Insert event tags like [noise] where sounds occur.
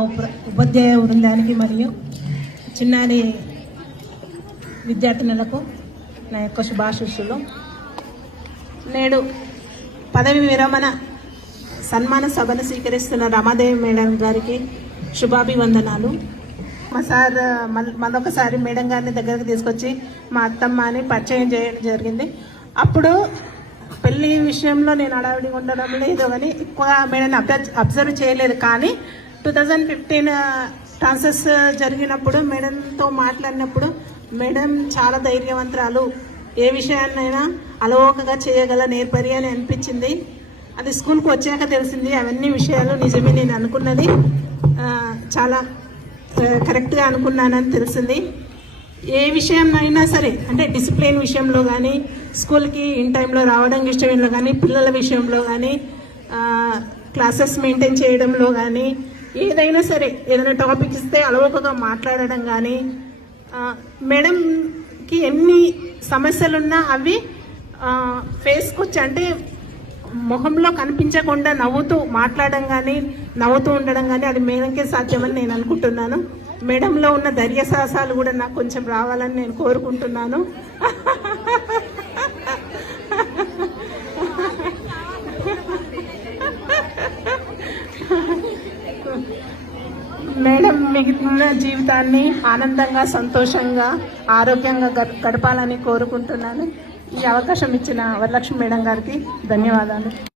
ఉప- ఉపాధ్యాయ బృందానికి మరియు చిన్నారి విద్యార్థినులకు నా యొక్క శుభాశిస్సులు. నేడు పదవి విరమణ సన్మాన సభను స్వీకరిస్తున్న రమాదేవి మేడం గారికి శుభాభివందనాలు. మా సార్ మల్- మరొకసారి మేడం గారిని దగ్గరకు తీసుకొచ్చి మా అత్తమ్మ అని పరిచయం చేయడం జరిగింది. అప్పుడు పెళ్ళి విషయంలో నేను అడావిడిగా ఉండడం లేదు కానీ ఎక్కువ మేడం అబ్జర్వ్ చేయలేదు. కానీ two thousand fifteen uh, trances uh, జరిగినప్పుడు మేడంతో మాట్లాడినప్పుడు మేడం చాలా ధైర్యవంతురాలు. ఏ విషయాన్నైనా అలవోకగా చేయగల నేర్పరి అని అనిపించింది. అది స్కూల్కి వచ్చాక తెలిసింది అవన్నీ విషయాలు నిజమే నేను అనుకున్నది. చాలా కరెక్ట్గా అనుకున్నానని తెలిసింది. ఏ విషయంనైనా సరే అంటే డిసిప్లిన్ విషయంలో కానీ స్కూల్కి ఇన్ టైంలో రావడం విషయంలో కానీ పిల్లల విషయంలో కానీ క్లాసెస్ మెయింటైన్ చేయడంలో కానీ ఏదైనా సరే ఏదైనా టాపిక్ ఇస్తే అలవకగా మాట్లాడడం కానీ మేడంకి ఎన్ని సమస్యలున్నా అవి ఫేస్కొచ్చి అంటే ముఖంలో కనిపించకుండా నవ్వుతూ మాట్లాడడం కానీ నవ్వుతూ ఉండడం కానీ అది మేడంకే సాధ్యమని నేను అనుకుంటున్నాను. మేడంలో ఉన్న ధైర్య సాహసాలు కూడా నాకు కొంచెం రావాలని నేను కోరుకుంటున్నాను. [laughs] మేడం మిగిలిన జీవితాన్ని ఆనందంగా సంతోషంగా ఆరోగ్యంగా గడ- గడపాలని కోరుకుంటున్నాను. ఈ అవకాశం ఇచ్చిన వరలక్ష్మి మేడం గారికి ధన్యవాదాలు.